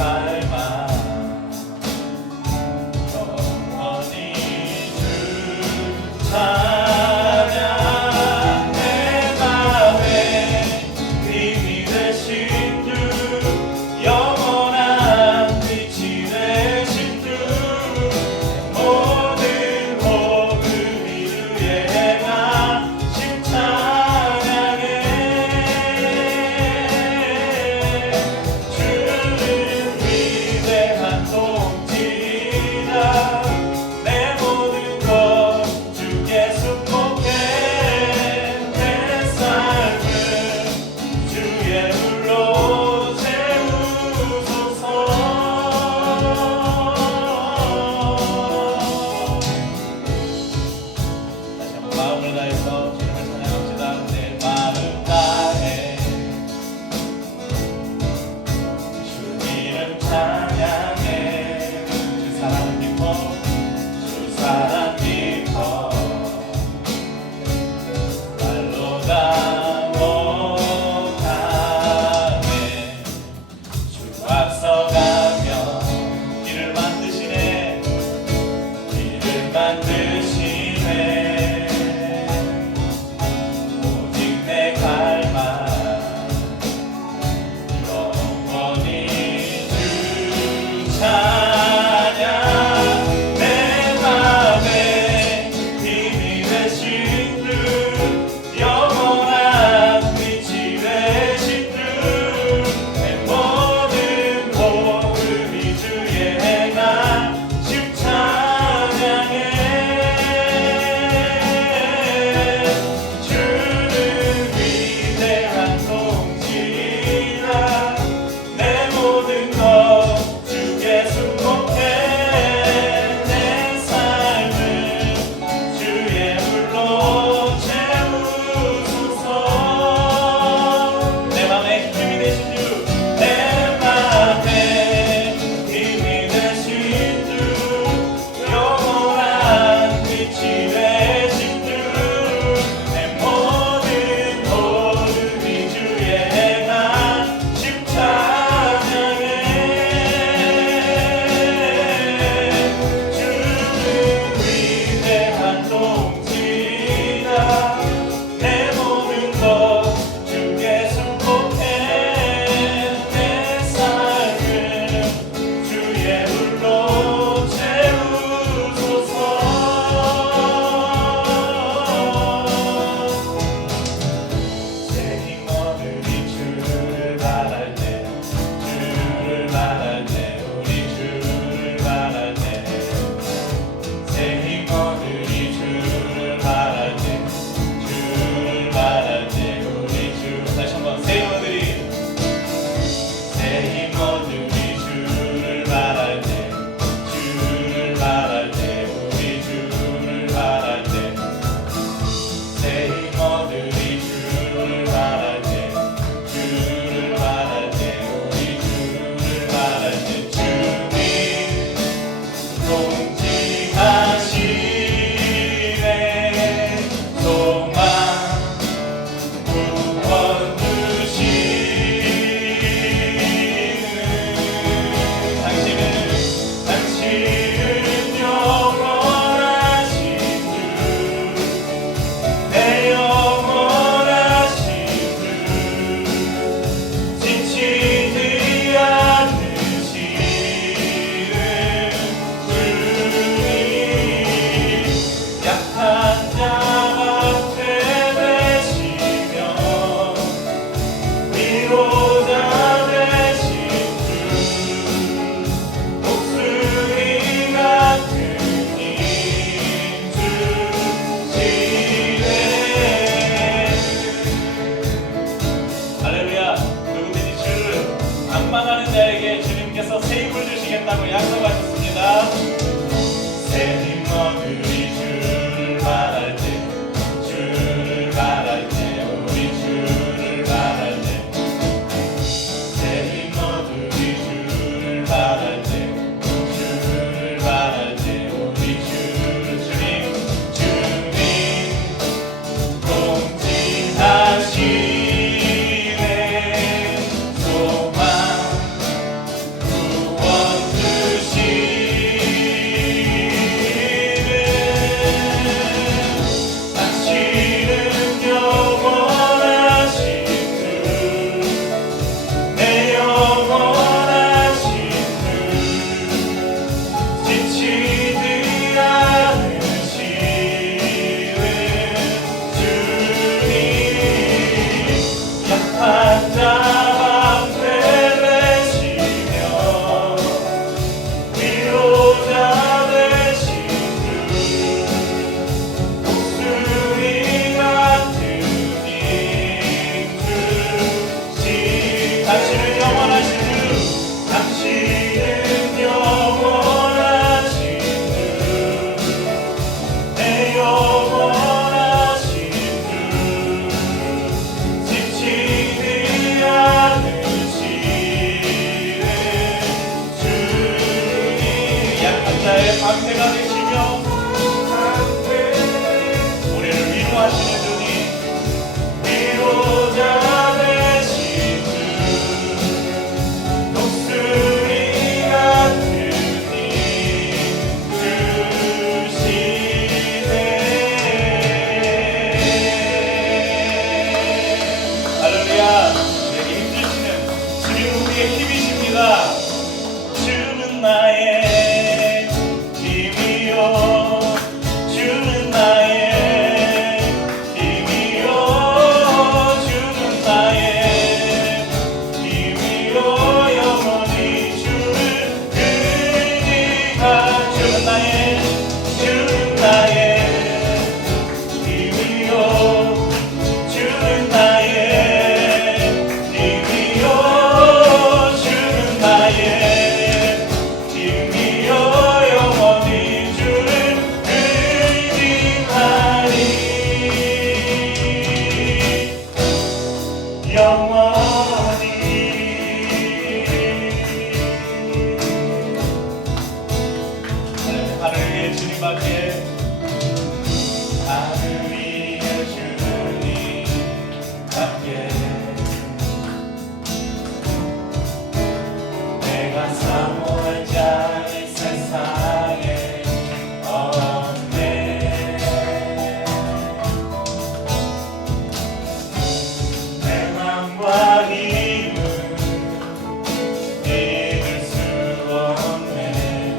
갈망 영원히 주 찬양 내 맘에 힘이 되신 주 영원한 빛이 되신 주 모든 복음 이루에 행하신 찬양해 주를 위해 당신은 영원하신 주, 당신은 영원하신 주, 내 영원하신 주, 지치지 않으시는 주님, 약한 자의 방패가 되시며 우리를 위로하시는 주님, 위로자 되신 주, 독수리 같은 힘 주시네. 할렐루야. 우리에게 힘 주시는 주님, 우리의 힘이십니다. 주는 나의 힘이요, 주는 나의 힘이요, 주는 나의 힘이요, 영원히 주를 의지하. 주는 나의 힘이요, 주는 나의 힘이요, 주는 나의 힘이요, 영원히 주를 의지하리. 영원히. 하늘 위에 주님밖에, 하늘 위에 주님밖에 내가 사모할 자는 세상에 없네. 내 마음과 힘은 믿을 수 없네.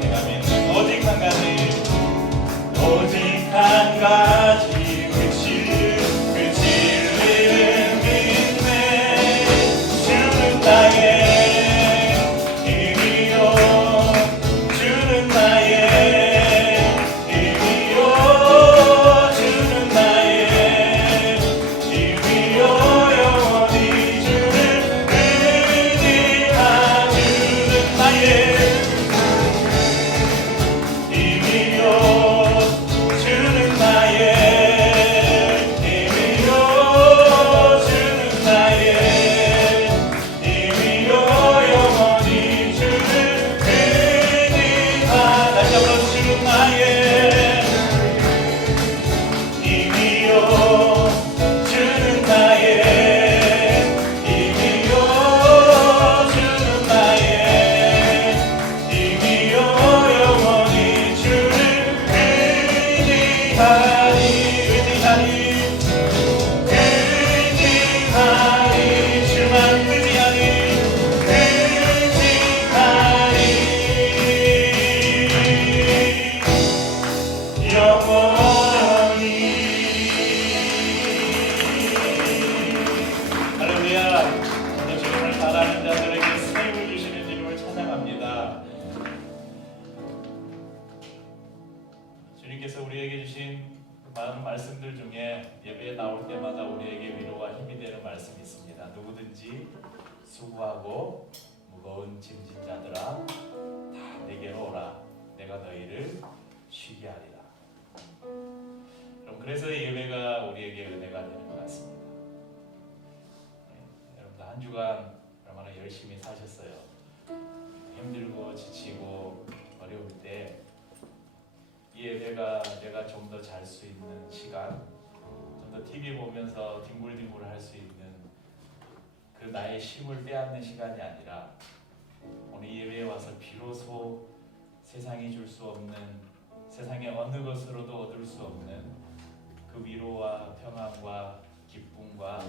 내가 믿는 오직 한 가지, 오직 한 가지, 그 진리를 믿네. 주는 나의 힘이요, 주는 나의 힘이요, 주는 나의 힘이요, 영원히 주를 의지하. 주는 나의 힘이요, 주는 나의 힘이요, 주는 나의 힘이요, 영원히 주를 의지하. 다시 한번 주는 나의 힘이요, 주는 나의 힘이요, 주는 나의 힘이요, 영원히 주를 의지하리. 의지하리, 의지하리, 주만 의지하리, 의지하리. 영원히. 할렐루야. 오늘 주님을 바라는 자들에게 세임을 주시는 주님을 찬양합니다. 주님께서 우리에게 주신 많은 말씀들 중에 예배에 나올 때마다 우리에게 위로와 힘이 되는 말씀이 있습니다. 누구든지 수고하고 무거운 짐진 자들아 다 내게로 오라, 내가 너희를 쉬게 하리라. 그래서 예배가 우리에게 은혜가 되는 것 같습니다. 여러분들 한 주간 얼마나 열심히 사셨어요. 힘들고 지치고 어려울 때 이 예배가 내가 좀 더 잘 수 있는 시간, 좀 더 TV 보면서 뒹굴뒹굴 할 수 있는 그 나의 힘을 빼앗는 시간이 아니라 오늘 이 예배에 와서 비로소 세상이 줄 수 없는, 세상의 어느 것으로도 얻을 수 없는 그 위로와 평안과 기쁨과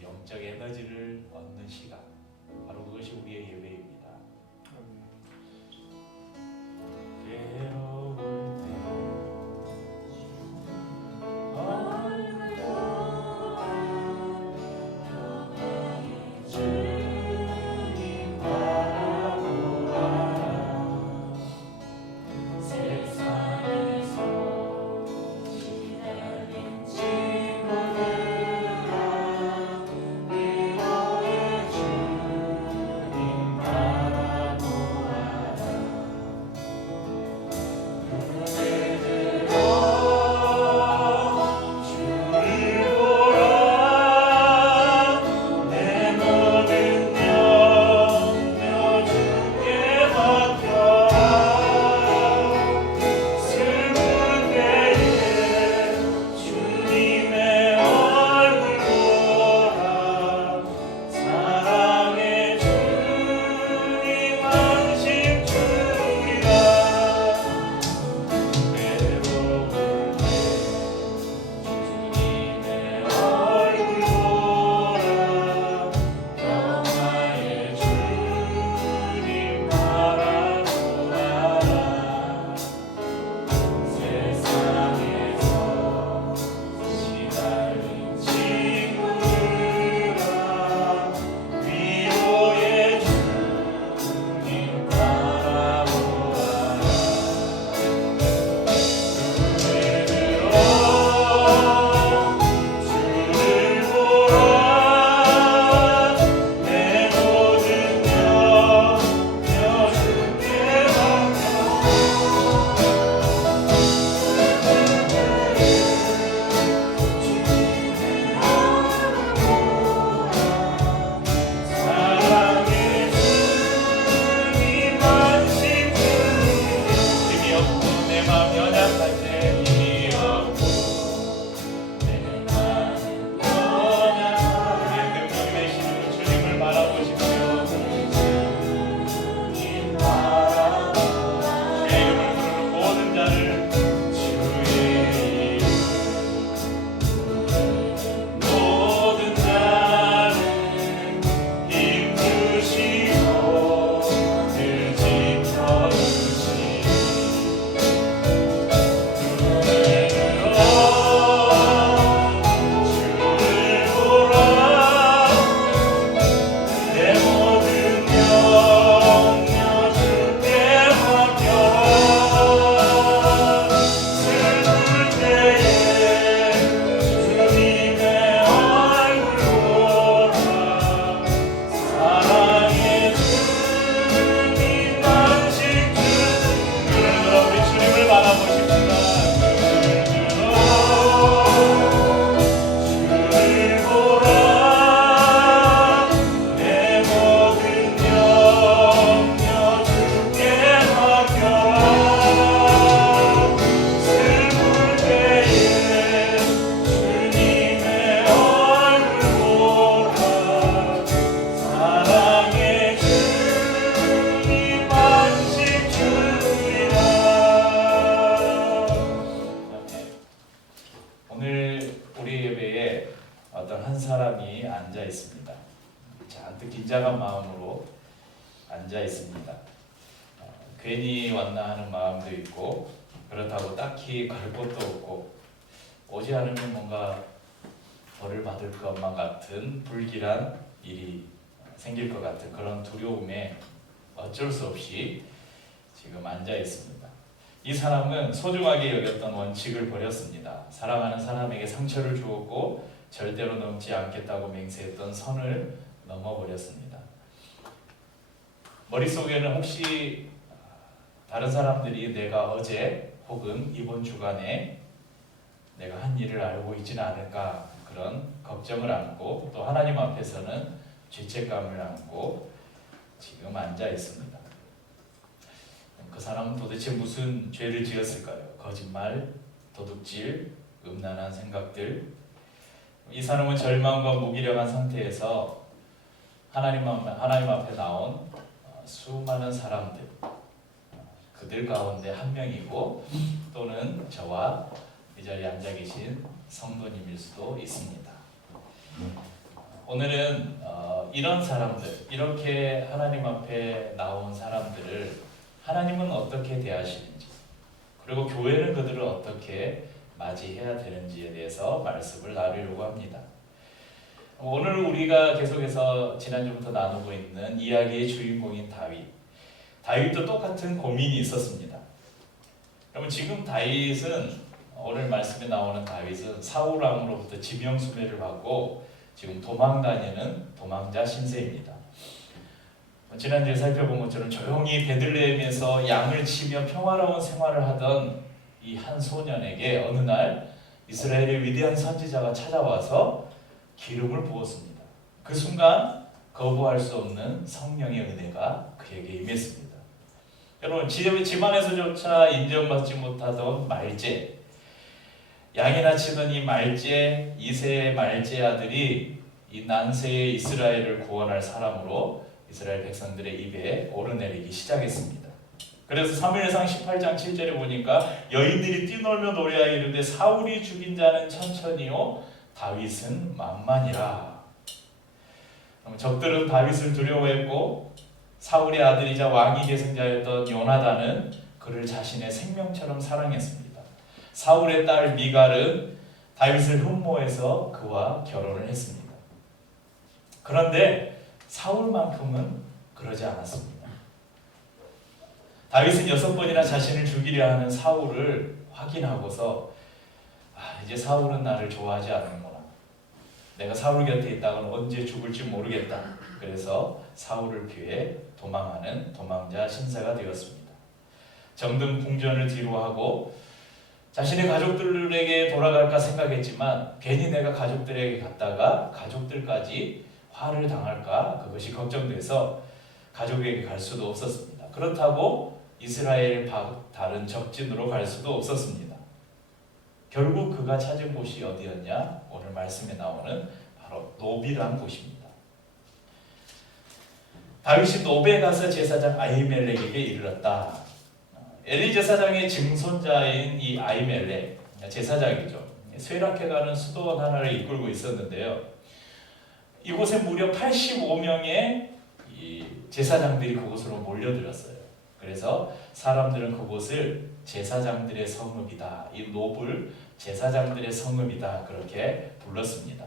영적 에너지를 얻는 시간, 바로 그것이 우리의 예배입니다. 괴로울 때 가득 긴장한 마음으로 앉아 있습니다. 괜히 왔나 하는 마음도 있고 그렇다고 딱히 갈 곳도 없고 오지 않으면 뭔가 벌을 받을 것만 같은 불길한 일이 생길 것 같은 그런 두려움에 어쩔 수 없이 지금 앉아 있습니다. 이 사람은 소중하게 여겼던 원칙을 버렸습니다. 사랑하는 사람에게 상처를 주었고 절대로 넘지 않겠다고 맹세했던 선을 넘어버렸습니다. 머릿속에는 혹시 다른 사람들이 내가 어제 혹은 이번 주간에 내가 한 일을 알고 있지는 않을까 그런 걱정을 안고 또 하나님 앞에서는 죄책감을 안고 지금 앉아 있습니다. 그 사람은 도대체 무슨 죄를 지었을까요? 거짓말, 도둑질, 음란한 생각들. 이 사람은 절망과 무기력한 상태에서 하나님 앞에 나온 수많은 사람들, 그들 가운데 한 명이고 또는 저와 이 자리에 앉아 계신 성도님일 수도 있습니다. 오늘은 이런 사람들, 이렇게 하나님 앞에 나온 사람들을 하나님은 어떻게 대하시는지 그리고 교회는 그들을 어떻게 맞이해야 되는지에 대해서 말씀을 나누려고 합니다. 오늘 우리가 계속해서 지난주부터 나누고 있는 이야기의 주인공인 다윗도 똑같은 고민이 있었습니다. 그러면 지금 다윗은 오늘 말씀에 나오는 다윗은 사울 왕으로부터 지명수배를 받고 지금 도망다니는 도망자 신세입니다. 지난주에 살펴본 것처럼 조용히 베들레헴에서 양을 치며 평화로운 생활을 하던 이 한 소년에게 어느 날 이스라엘의 위대한 선지자가 찾아와서 기름을 부었습니다. 그 순간 거부할 수 없는 성령의 은혜가 그에게 임했습니다. 여러분, 집안에서조차 인정받지 못하던 말제, 양이나 치던 이 말제, 이세의 말제 아들이 이 난세의 이스라엘을 구원할 사람으로 이스라엘 백성들의 입에 오르내리기 시작했습니다. 그래서 사무엘상 18장 7절에 보니까 여인들이 뛰놀며 노래하여 이르되 사울이 죽인 자는 천천히요 다윗은 만만이라. 적들은 다윗을 두려워했고 사울의 아들이자 왕위 계승자였던 요나단은 그를 자신의 생명처럼 사랑했습니다. 사울의 딸 미갈은 다윗을 흠모해서 그와 결혼을 했습니다. 그런데 사울만큼은 그러지 않았습니다. 다윗은 6번이나 자신을 죽이려 하는 사울을 확인하고서 이제 사울은 나를 좋아하지 않는구나. 내가 사울 곁에 있다가는 언제 죽을지 모르겠다. 그래서 사울을 피해 도망하는 도망자 신세가 되었습니다. 정든 궁전을 뒤로하고 자신의 가족들에게 돌아갈까 생각했지만 괜히 내가 가족들에게 갔다가 가족들까지 화를 당할까 그것이 걱정돼서 가족에게 갈 수도 없었습니다. 그렇다고 이스라엘 다른 적진으로 갈 수도 없었습니다. 결국 그가 찾은 곳이 어디였냐? 오늘 말씀에 나오는 바로 노비라는 곳입니다. 다윗이 노베에 가서 제사장 아히멜렉에게 이르렀다. 엘리 제사장의 증손자인 이 아히멜렉 제사장이죠. 쇠락해가는 수도원 하나를 이끌고 있었는데요. 이곳에 무려 85명의 제사장들이 그곳으로 몰려들었어요. 그래서 사람들은 그곳을 제사장들의 성읍이다, 이 노블 제사장들의 성읍이다 그렇게 불렀습니다.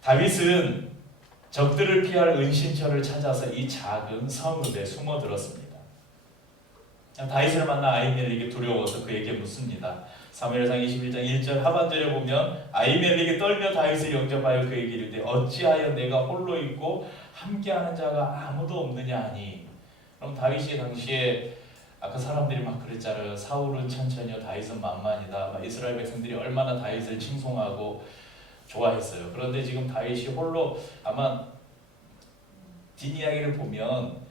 다윗은 적들을 피할 은신처를 찾아서 이 작은 성읍에 숨어들었습니다. 다윗을 만나 아히멜렉이 두려워서 그에게 묻습니다. 사무엘상 21장 1절 하반절에 보면 아히멜렉이 떨며 다윗을 영접하여 그에게 이르되 어찌하여 내가 홀로 있고 함께하는 자가 아무도 없느냐 하니. 그럼 다윗이 당시에 아까 사람들이 막 그랬잖아요. 사울은 천천히요 다윗은 만만이다. 이스라엘 백성들이 얼마나 다윗을 칭송하고 좋아했어요. 그런데 지금 다윗이 홀로 아마 뒷이야기를 보면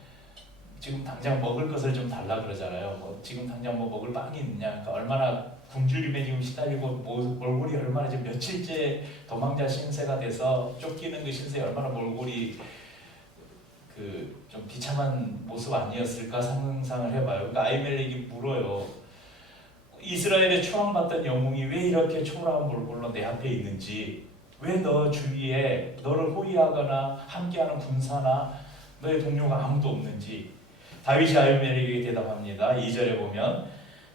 지금 당장 먹을 것을 좀 달라 그러잖아요. 지금 당장 먹을 빵이 있느냐. 그러니까 얼마나 굶주림에 지금 시달리고 몰골이 얼마나 지금 며칠째 도망자 신세가 돼서 쫓기는 그 신세에 얼마나 몰골이 좀 비참한 모습 아니었을까 상상을 해봐요. 그러니까 아히멜렉이 물어요. 이스라엘의 추앙받던 영웅이 왜 이렇게 초라한 몰골로 내 앞에 있는지. 왜 너 주위에 너를 호위하거나 함께하는 군사나 너의 동료가 아무도 없는지. 다윗이 아히멜렉에게 대답합니다. 2절에 보면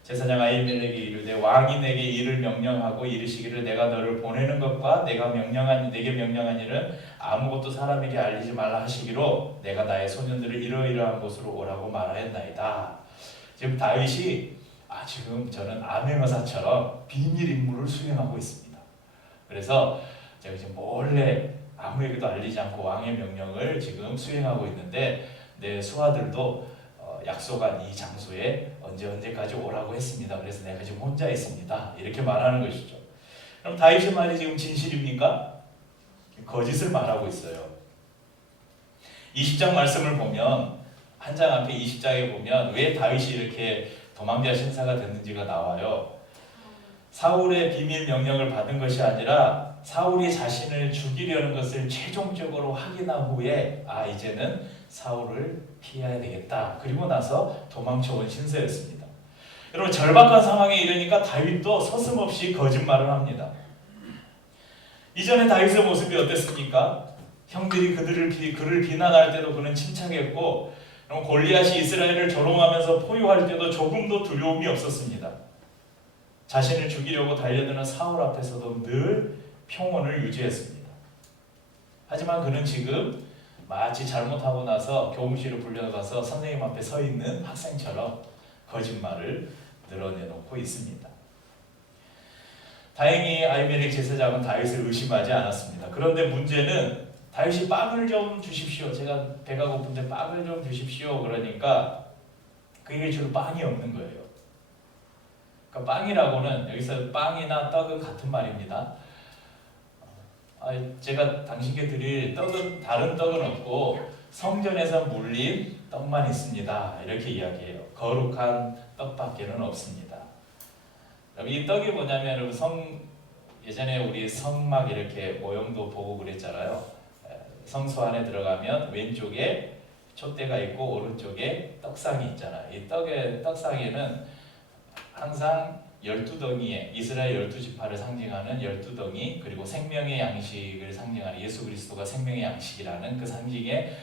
제사장 아히멜렉이 이르되 왕이 내게 이를 명령하고 이르시기를 내가 너를 보내는 것과 내게 명령한 일은 아무것도 사람에게 알리지 말라 하시기로 내가 나의 소년들을 이러이러한 곳으로 오라고 말하였나이다. 지금 다윗이 지금 저는 암행어사처럼 비밀 임무를 수행하고 있습니다. 그래서 제가 지금 몰래 아무에게도 알리지 않고 왕의 명령을 지금 수행하고 있는데 내 수하들도 약속한 이 장소에 언제까지 오라고 했습니다. 그래서 내가 지금 혼자 있습니다. 이렇게 말하는 것이죠. 그럼 다윗의 말이 지금 진실입니까? 거짓을 말하고 있어요. 20장 말씀을 보면 한 장 앞에 20장에 보면 왜 다윗이 이렇게 도망자 신사가 됐는지가 나와요. 사울의 비밀 명령을 받은 것이 아니라 사울이 자신을 죽이려는 것을 최종적으로 확인한 후에 이제는 사울을 피해야 되겠다. 그리고 나서 도망쳐온 신세였습니다. 여러분 절박한 상황에 이르니까 다윗도 서슴없이 거짓말을 합니다. 이전에 다윗의 모습이 어땠습니까? 형들이 그를 비난할 때도 그는 침착했고 골리앗이 이스라엘을 조롱하면서 포효할 때도 조금도 두려움이 없었습니다. 자신을 죽이려고 달려드는 사울 앞에서도 늘 평온을 유지했습니다. 하지만 그는 지금 마치 잘못하고 나서 교무실을 불려가서 선생님 앞에 서 있는 학생처럼 거짓말을 늘어내놓고 있습니다. 다행히 아히멜렉 제사장은 다윗을 의심하지 않았습니다. 그런데 문제는 다윗이 빵을 좀 주십시오. 제가 배가 고픈데 빵을 좀 주십시오. 그러니까 그에게 줄 빵이 없는 거예요. 그러니까 빵이라고는 여기서 빵이나 떡은 같은 말입니다. 제가 당신께 드릴 떡은 다른 떡은 없고 성전에서 물린 떡만 있습니다. 이렇게 이야기해요. 거룩한 떡밖에는 없습니다. 이 떡이 뭐냐면 예전에 우리 성막 이렇게 모형도 보고 그랬잖아요. 성소 안에 들어가면 왼쪽에 촛대가 있고 오른쪽에 떡상이 있잖아요. 이 떡상에는 항상 12덩이에 이스라엘 12지파를 상징하는 12덩이 그리고 생명의 양식을 상징하는 예수 그리스도가 생명의 양식이라는 그 상징의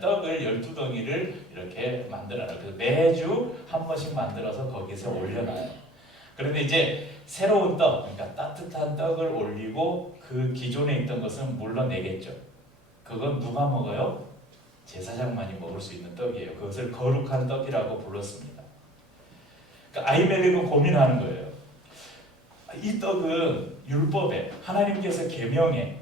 떡을 12덩이를 이렇게 만들어놔요. 그래서 매주 한 번씩 만들어서 거기서 올려놔요. 그런데 이제 새로운 떡, 그러니까 따뜻한 떡을 올리고 그 기존에 있던 것은 물러내겠죠. 그건 누가 먹어요? 제사장만이 먹을 수 있는 떡이에요. 그것을 거룩한 떡이라고 불렀습니다. 그러니까 아히멜렉은 고민하는 거예요. 이 떡은 율법에 하나님께서 계명에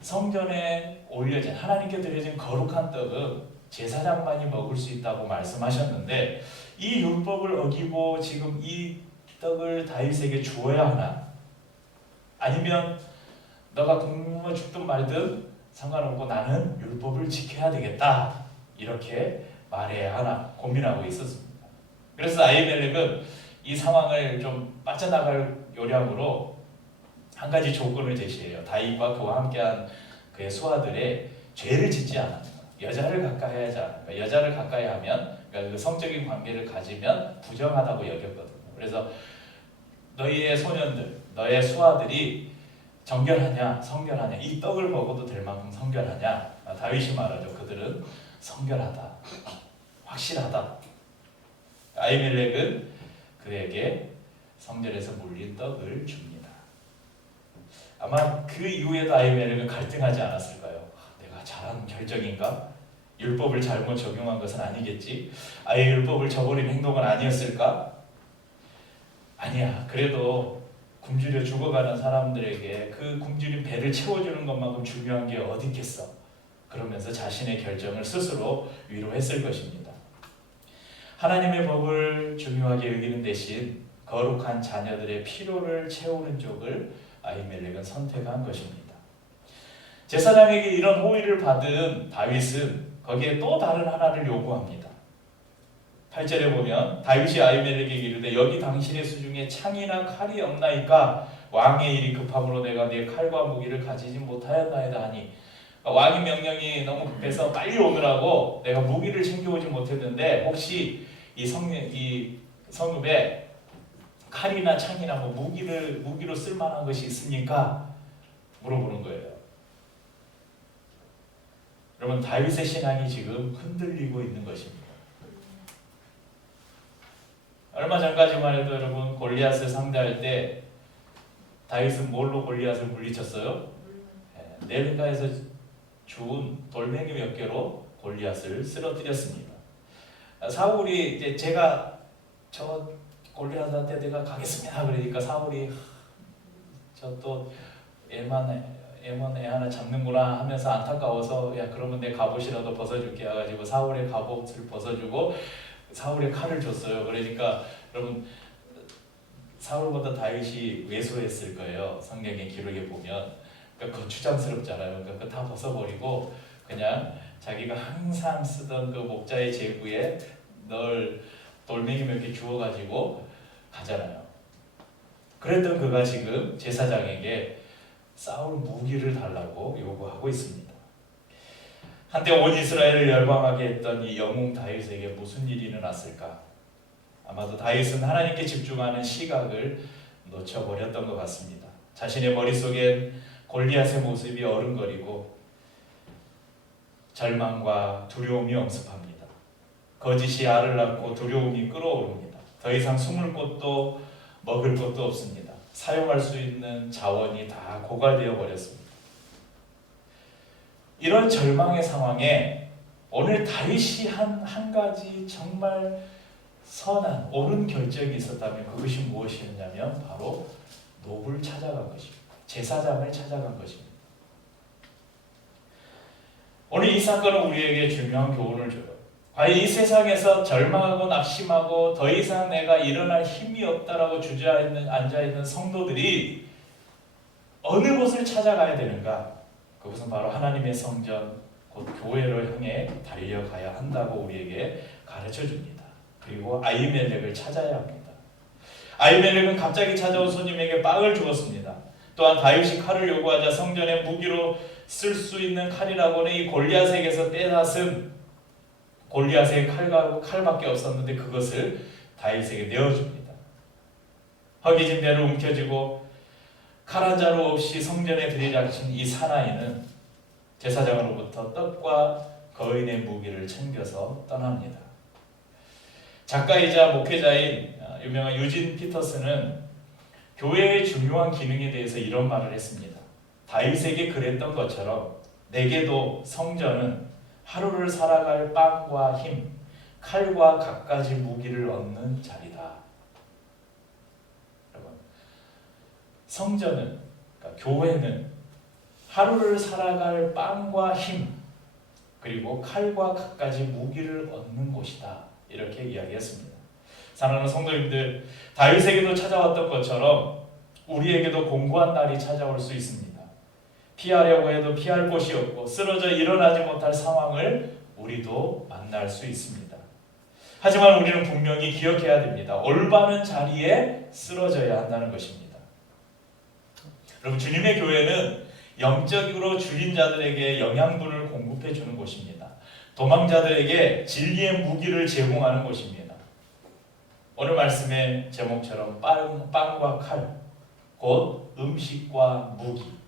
성전에 올려진 하나님께 드려진 거룩한 떡은 제사장만이 먹을 수 있다고 말씀하셨는데 이 율법을 어기고 지금 이 떡을 다윗에게 주어야 하나? 아니면 너가 굶어 죽든 말든 상관없고 나는 율법을 지켜야 되겠다 이렇게 말해야 하나 고민하고 있었습니다. 그래서 아히멜렉은 이 상황을 좀 빠져나갈 요량으로 한 가지 조건을 제시해요. 다윗과 그와 함께한 그의 수하들의 죄를 짓지 않는 여자를 가까이 하지 않는 여자를 가까이 하면 그러니까 그 성적인 관계를 가지면 부정하다고 여겼거든요. 그래서 너희의 소년들, 너의 수하들이 정결하냐, 성결하냐, 이 떡을 먹어도 될 만큼 성결하냐? 다윗이 말하죠. 그들은 성결하다, 확실하다. 아히멜렉은 그에게 성전에서 물린 떡을 줍니다. 아마 그 이후에도 아히멜렉은 갈등하지 않았을까요? 내가 잘한 결정인가? 율법을 잘못 적용한 것은 아니겠지? 아예 율법을 저버린 행동은 아니었을까? 아니야. 그래도 굶주려 죽어가는 사람들에게 그 굶주린 배를 채워주는 것만큼 중요한 게 어디 있겠어? 그러면서 자신의 결정을 스스로 위로했을 것입니다. 하나님의 법을 중요하게 여기는 대신 거룩한 자녀들의 필요를 채우는 쪽을 아히멜렉은 선택한 것입니다. 제사장에게 이런 호의를 받은 다윗은 거기에 또 다른 하나를 요구합니다. 8절에 보면 다윗이 아히멜렉에게 이르되 여기 당신의 수중에 창이나 칼이 없나이까 왕의 일이 급함으로 내가 네 칼과 무기를 가지지 못하였나이다 하니 왕의 명령이 너무 급해서 빨리 오느라고 내가 무기를 챙겨오지 못했는데 혹시 이 성읍에 칼이나 창이나 무기로 쓸만한 것이 있습니까? 물어보는 거예요. 여러분, 다윗의 신앙이 지금 흔들리고 있는 것입니다. 얼마 전까지만 해도 여러분, 골리앗을 상대할 때 다윗은 뭘로 골리앗을 물리쳤어요? 내lin가에서 주운 돌멩이 몇 개로 골리앗을 쓰러뜨렸습니다. 사울이 이제 제가 저 골리앗한테 내가 가겠습니다. 그러니까 사울이 저 또 애만 애 하나 잡는구나 하면서 안타까워서 야 그러면 내 갑옷이라도 벗어줄게 해가지고 사울의 갑옷을 벗어주고 사울의 칼을 줬어요. 그러니까 여러분 사울보다 다윗이 왜소했을 거예요. 성경의 기록에 보면. 그러니까 거추장스럽잖아요. 그러니까 다 벗어버리고 그냥 자기가 항상 쓰던 그 목자의 제구에 널 돌멩이 몇 개 주워가지고 가잖아요. 그랬던 그가 지금 제사장에게 싸울 무기를 달라고 요구하고 있습니다. 한때 온 이스라엘을 열광하게 했던 이 영웅 다윗에게 무슨 일이 일어났을까? 아마도 다윗은 하나님께 집중하는 시각을 놓쳐버렸던 것 같습니다. 자신의 머릿속엔 골리앗의 모습이 어른거리고 절망과 두려움이 엄습합니다. 거짓이 알을 낳고 두려움이 끓어오릅니다. 더 이상 숨을 곳도 먹을 것도 없습니다. 사용할 수 있는 자원이 다 고갈되어 버렸습니다. 이런 절망의 상황에 오늘 다윗이 한 가지 정말 선한 옳은 결정이 있었다면 그것이 무엇이었냐면 바로 노브를 찾아간 것입니다. 제사장을 찾아간 것입니다. 오늘 이 사건은 우리에게 중요한 교훈을 줘요. 과연 이 세상에서 절망하고 낙심하고 더 이상 내가 일어날 힘이 없다라고 앉아있는 성도들이 어느 곳을 찾아가야 되는가? 그것은 바로 하나님의 성전, 곧 교회를 향해 달려가야 한다고 우리에게 가르쳐줍니다. 그리고 아히멜렉을 찾아야 합니다. 아히멜렉은 갑자기 찾아온 손님에게 빵을 주었습니다. 또한 다윗이 칼을 요구하자 성전의 무기로 쓸 수 있는 칼이라고는 이 골리앗에게서 빼앗은 골리앗의 칼밖에 없었는데 그것을 다윗에게 내어줍니다. 허기진 배로 움켜쥐고 칼 한 자루 없이 성전에 들이닥친 이 사나이는 제사장으로부터 떡과 거인의 무기를 챙겨서 떠납니다. 작가이자 목회자인 유명한 유진 피터스는 교회의 중요한 기능에 대해서 이런 말을 했습니다. 다윗에게 그랬던 것처럼 내게도 성전은 하루를 살아갈 빵과 힘, 칼과 갖가지 무기를 얻는 자리다. 여러분, 성전은, 그러니까 교회는 하루를 살아갈 빵과 힘, 그리고 칼과 갖가지 무기를 얻는 곳이다. 이렇게 이야기했습니다. 사랑하는 성도님들, 다윗에게도 찾아왔던 것처럼 우리에게도 공고한 날이 찾아올 수 있습니다. 피하려고 해도 피할 곳이 없고 쓰러져 일어나지 못할 상황을 우리도 만날 수 있습니다. 하지만 우리는 분명히 기억해야 됩니다. 올바른 자리에 쓰러져야 한다는 것입니다. 여러분, 주님의 교회는 영적으로 줄인 자들에게 영양분을 공급해 주는 곳입니다. 도망자들에게 진리의 무기를 제공하는 곳입니다. 오늘 말씀의 제목처럼 빵과 칼, 곧 음식과 무기,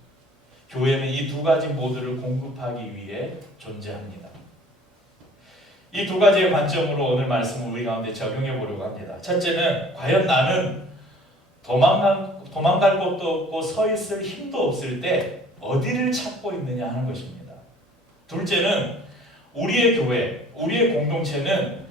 교회는 이 두 가지 모두를 공급하기 위해 존재합니다. 이 두 가지의 관점으로 오늘 말씀을 우리 가운데 적용해 보려고 합니다. 첫째는 과연 나는 도망갈 곳도 없고 서 있을 힘도 없을 때 어디를 찾고 있느냐 하는 것입니다. 둘째는 우리의 교회, 우리의 공동체는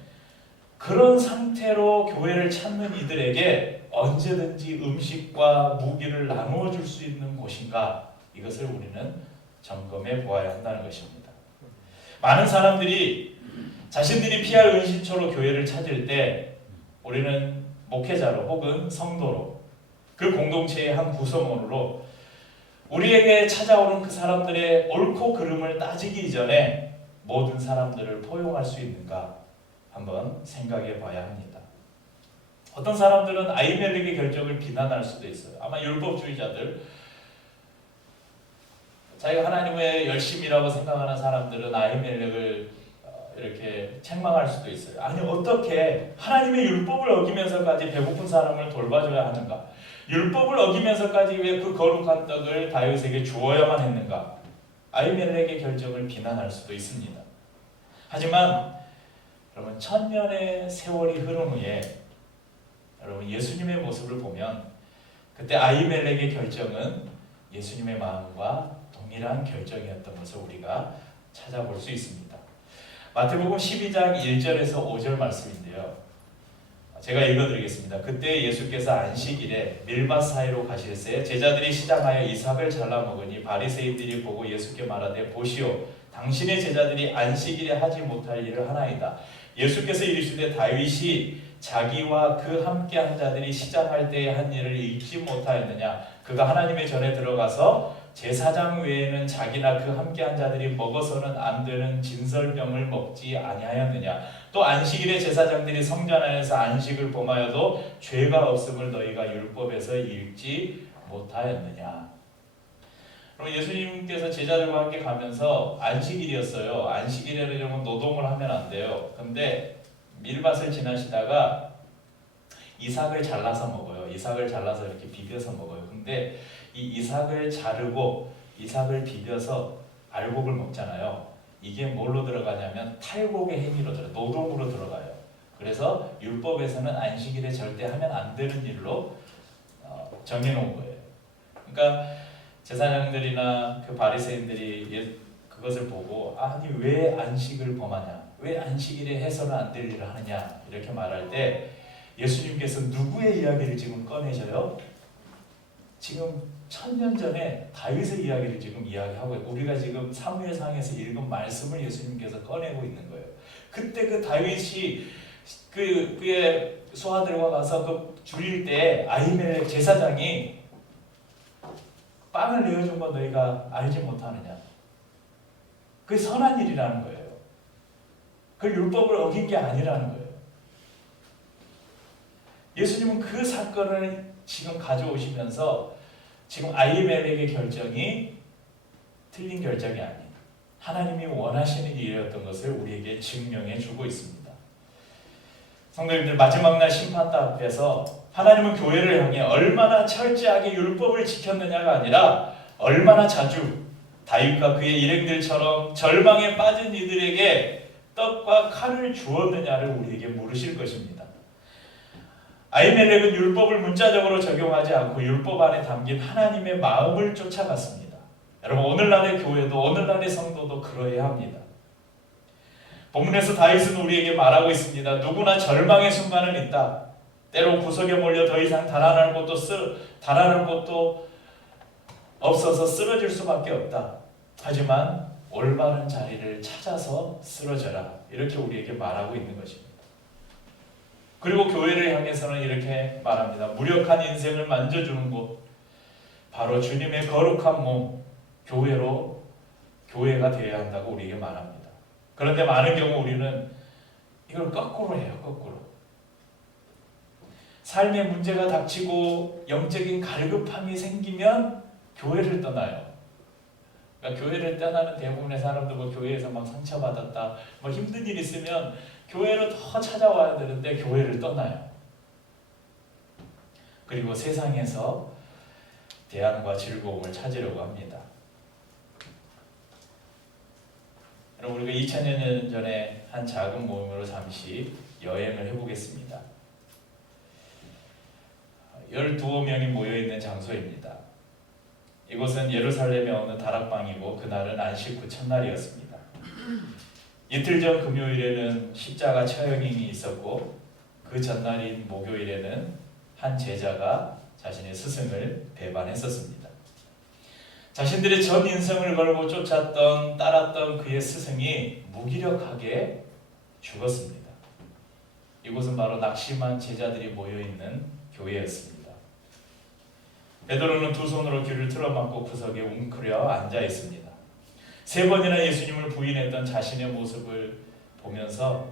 그런 상태로 교회를 찾는 이들에게 언제든지 음식과 무기를 나누어 줄 수 있는 곳인가? 이것을 우리는 점검해 보아야 한다는 것입니다. 많은 사람들이 자신들이 피할 은신처로 교회를 찾을 때 우리는 목회자로 혹은 성도로 그 공동체의 한 구성원으로 우리에게 찾아오는 그 사람들의 옳고 그름을 따지기 이전에 모든 사람들을 포용할 수 있는가 한번 생각해 봐야 합니다. 어떤 사람들은 아히멜렉의 결정을 비난할 수도 있어요. 아마 율법주의자들, 자기가 하나님의 열심이라고 생각하는 사람들은 아히멜렉을 이렇게 책망할 수도 있어요. 아니 어떻게 하나님의 율법을 어기면서까지 배고픈 사람을 돌봐줘야 하는가? 율법을 어기면서까지 왜 그 거룩한 떡을 다윗에게 주어야만 했는가? 아히멜렉의 결정을 비난할 수도 있습니다. 하지만 여러분 천년의 세월이 흐른 후에 여러분 예수님의 모습을 보면 그때 아히멜렉의 결정은 예수님의 마음과 동일한 결정이었던 것을 우리가 찾아볼 수 있습니다. 마태복음 12장 1절에서 5절 말씀인데요. 제가 읽어드리겠습니다. 그때 예수께서 안식일에 밀밭 사이로 가실새 제자들이 시장하여 이삭을 잘라 먹으니 바리새인들이 보고 예수께 말하되 보시오 당신의 제자들이 안식일에 하지 못할 일을 하나이다. 예수께서 이르시되 다윗이 자기와 그 함께한 자들이 시장할 때에 한 일을 읽지 못하였느냐? 그가 하나님의 전에 들어가서 제사장 외에는 자기나 그 함께한 자들이 먹어서는 안 되는 진설병을 먹지 아니하였느냐? 또 안식일에 제사장들이 성전 안에서 안식을 범하여도 죄가 없음을 너희가 율법에서 읽지 못하였느냐? 그럼 예수님께서 제자들과 함께 가면서 안식일이었어요. 안식일에는 여러분 노동을 하면 안 돼요. 근데 밀밭을 지나시다가 이삭을 잘라서 먹어요. 이삭을 잘라서 이렇게 비벼서 먹어요. 근데 이 이삭을 자르고 이삭을 비벼서 알곡을 먹잖아요. 이게 뭘로 들어가냐면 탈곡의 행위로 들어가요. 노동으로 들어가요. 그래서 율법에서는 안식일에 절대 하면 안 되는 일로 정해놓은 거예요. 그러니까 제사장들이나 그 바리새인들이 그것을 보고 아니 왜 안식을 범하냐? 왜 안식일에 해서는 안 될 일을 하느냐? 이렇게 말할 때 예수님께서 누구의 이야기를 지금 꺼내셔요? 지금 1000년 전에 다윗의 이야기를 지금 이야기하고 우리가 지금 사무엘상에서 읽은 말씀을 예수님께서 꺼내고 있는 거예요. 그때 그 다윗이 그의 소아들과 가서 그 줄일 때 아히멜렉 제사장이 빵을 내어준 거 너희가 알지 못하느냐? 그게 선한 일이라는 거예요. 그 율법을 어긴 게 아니라는 거예요. 예수님은 그 사건을 지금 가져오시면서 지금 아히멜렉의 결정이 틀린 결정이 아닌 하나님이 원하시는 일이었던 것을 우리에게 증명해 주고 있습니다. 성도님들 마지막 날 심판대 앞에서 하나님은 교회를 향해 얼마나 철저하게 율법을 지켰느냐가 아니라 얼마나 자주 다윗과 그의 일행들처럼 절망에 빠진 이들에게 떡과 칼을 주었느냐를 우리에게 물으실 것입니다. 아히멜렉은 율법을 문자적으로 적용하지 않고 율법 안에 담긴 하나님의 마음을 쫓아갔습니다. 여러분 오늘날의 교회도 오늘날의 성도도 그러해야 합니다. 본문에서 다윗은 우리에게 말하고 있습니다. 누구나 절망의 순간은 있다. 때로 구석에 몰려 더 이상 달아날 곳도 없어서 쓰러질 수밖에 없다. 하지만 올바른 자리를 찾아서 쓰러져라. 이렇게 우리에게 말하고 있는 것입니다. 그리고 교회를 향해서는 이렇게 말합니다. 무력한 인생을 만져주는 곳, 바로 주님의 거룩한 몸, 교회가 되어야 한다고 우리에게 말합니다. 그런데 많은 경우 우리는 이걸 거꾸로 해요. 거꾸로. 삶에 문제가 닥치고 영적인 갈급함이 생기면 교회를 떠나요. 그러니까 교회를 떠나는 대부분의 사람들 교회에서 막 상처받았다, 힘든 일 있으면 교회로 더 찾아와야 되는데 교회를 떠나요. 그리고 세상에서 대안과 즐거움을 찾으려고 합니다. 여러분 우리가 2000여 년 전에 한 작은 모임으로 잠시 여행을 해보겠습니다. 12명이 모여있는 장소입니다. 이곳은 예루살렘의 어느 다락방이고 그날은 안식 후 첫날이었습니다. 이틀 전 금요일에는 십자가 처형이 있었고 그 전날인 목요일에는 한 제자가 자신의 스승을 배반했었습니다. 자신들의 전 인생을 걸고 쫓았던 따랐던 그의 스승이 무기력하게 죽었습니다. 이곳은 바로 낙심한 제자들이 모여있는 교회였습니다. 베드로는 두 손으로 귀를 틀어막고 구석에 웅크려 앉아 있습니다. 3번이나 예수님을 부인했던 자신의 모습을 보면서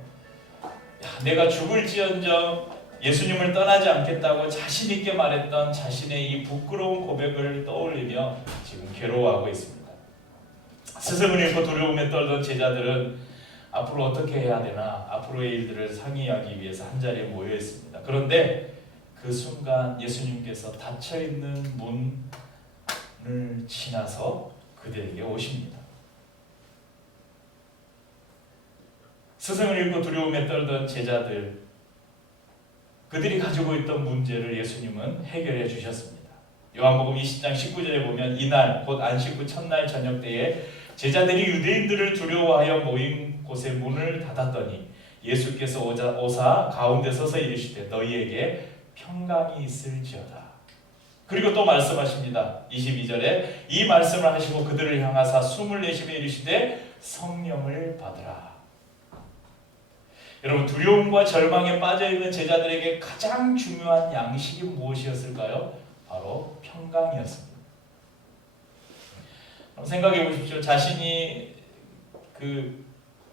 내가 죽을지언정 예수님을 떠나지 않겠다고 자신 있게 말했던 자신의 이 부끄러운 고백을 떠올리며 지금 괴로워하고 있습니다. 스승을 잃고 두려움에 떨던 제자들은 앞으로 어떻게 해야 되나 앞으로의 일들을 상의하기 위해서 한자리에 모여 있습니다. 그런데 그 순간 예수님께서 닫혀있는 문을 지나서 그들에게 오십니다. 스승을 잃고 두려움에 떨던 제자들, 그들이 가지고 있던 문제를 예수님은 해결해 주셨습니다. 요한복음 20장 19절에 보면 이날 곧 안식 후 첫날 저녁 때에 제자들이 유대인들을 두려워하여 모인 곳에 문을 닫았더니 예수께서 오사 가운데 서서 이르시되 너희에게 평강이 있을지어다. 그리고 또 말씀하십니다. 22절에 이 말씀을 하시고 그들을 향하사 숨을 내쉬며 이르시되 성령을 받으라. 여러분, 두려움과 절망에 빠져있는 제자들에게 가장 중요한 양식이 무엇이었을까요? 바로 평강이었습니다. 생각해 보십시오. 자신의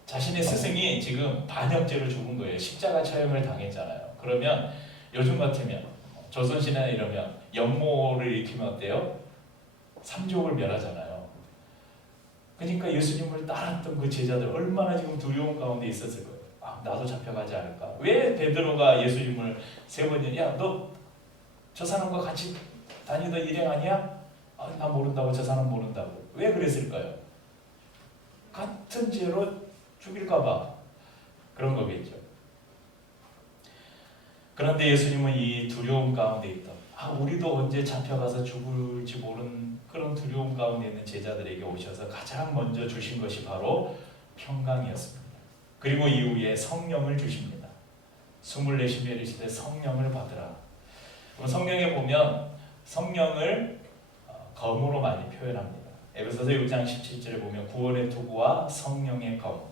스승이 지금 반역죄로 죽은 거예요. 십자가 처형을 당했잖아요. 그러면 요즘 같으면 조선시대나 이러면 영모를 일으키면 어때요? 삼족을 멸하잖아요. 그러니까 예수님을 따랐던 그 제자들 얼마나 지금 두려움 가운데 있었을 거예요. 나도 잡혀가지 않을까? 왜 베드로가 예수님을 세 번이나 야, 너 저 사람과 같이 다니던 일행 아니야? 나 모른다고, 저 사람 모른다고. 왜 그랬을까요? 같은 죄로 죽일까봐 그런 거겠죠. 그런데 예수님은 이 두려움 가운데 있던 우리도 언제 잡혀가서 죽을지 모르는 그런 두려움 가운데 있는 제자들에게 오셔서 가장 먼저 주신 것이 바로 평강이었습니다. 그리고 이후에 성령을 주십니다. 숨을 내쉬며 이르시되 성령을 받으라. 성경에 보면 성령을 검으로 많이 표현합니다. 에베소서 6장 17절에 보면 구원의 투구와 성령의 검,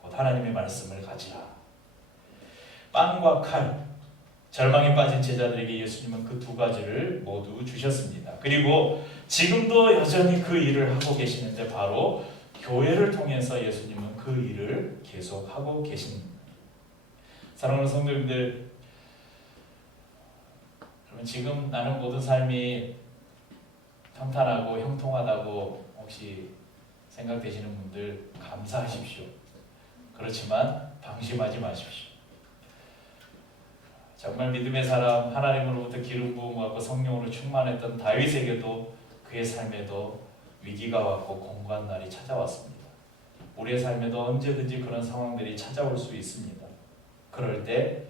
곧 하나님의 말씀을 가지라. 빵과 칼, 절망에 빠진 제자들에게 예수님은 그 두 가지를 모두 주셨습니다. 그리고 지금도 여전히 그 일을 하고 계시는데 바로 교회를 통해서 예수님은 그 일을 계속하고 계십니다. 사랑하는 성도님들, 그러면 지금 나는 모든 삶이 평탄하고 형통하다고 혹시 생각되시는 분들 감사하십시오. 그렇지만 방심하지 마십시오. 정말 믿음의 사람, 하나님으로부터 기름 부음 받고 성령으로 충만했던 다윗에게도 그의 삶에도 위기가 왔고 공고한 날이 찾아왔습니다. 우리의 삶에도 언제든지 그런 상황들이 찾아올 수 있습니다. 그럴 때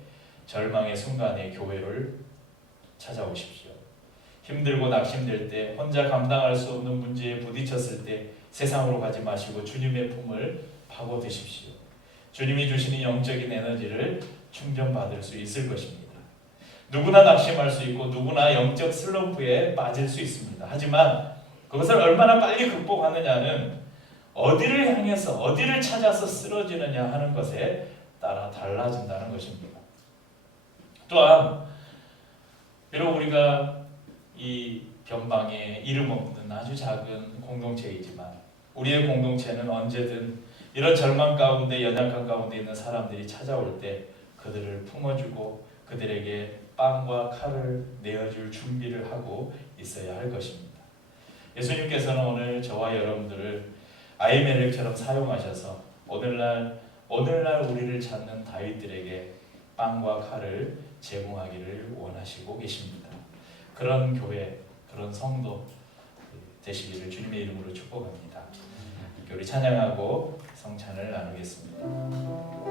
절망의 순간에 교회를 찾아오십시오. 힘들고 낙심될 때, 혼자 감당할 수 없는 문제에 부딪혔을 때 세상으로 가지 마시고 주님의 품을 파고드십시오. 주님이 주시는 영적인 에너지를 충전받을 수 있을 것입니다. 누구나 낙심할 수 있고 누구나 영적 슬럼프에 빠질 수 있습니다. 하지만 그것을 얼마나 빨리 극복하느냐는 어디를 향해서 어디를 찾아서 쓰러지느냐 하는 것에 따라 달라진다는 것입니다. 또한 비록 우리가 이 변방에 이름 없는 아주 작은 공동체이지만 우리의 공동체는 언제든 이런 절망 가운데 연약한 가운데 있는 사람들이 찾아올 때 그들을 품어주고 그들에게 빵과 칼을 내어줄 준비를 하고 있어야 할 것입니다. 예수님께서는 오늘 저와 여러분들을 아히멜렉처럼 사용하셔서 오늘날 우리를 찾는 다윗들에게 빵과 칼을 제공하기를 원하시고 계십니다. 그런 교회, 그런 성도 되시기를 주님의 이름으로 축복합니다. 우리 찬양하고 성찬을 나누겠습니다.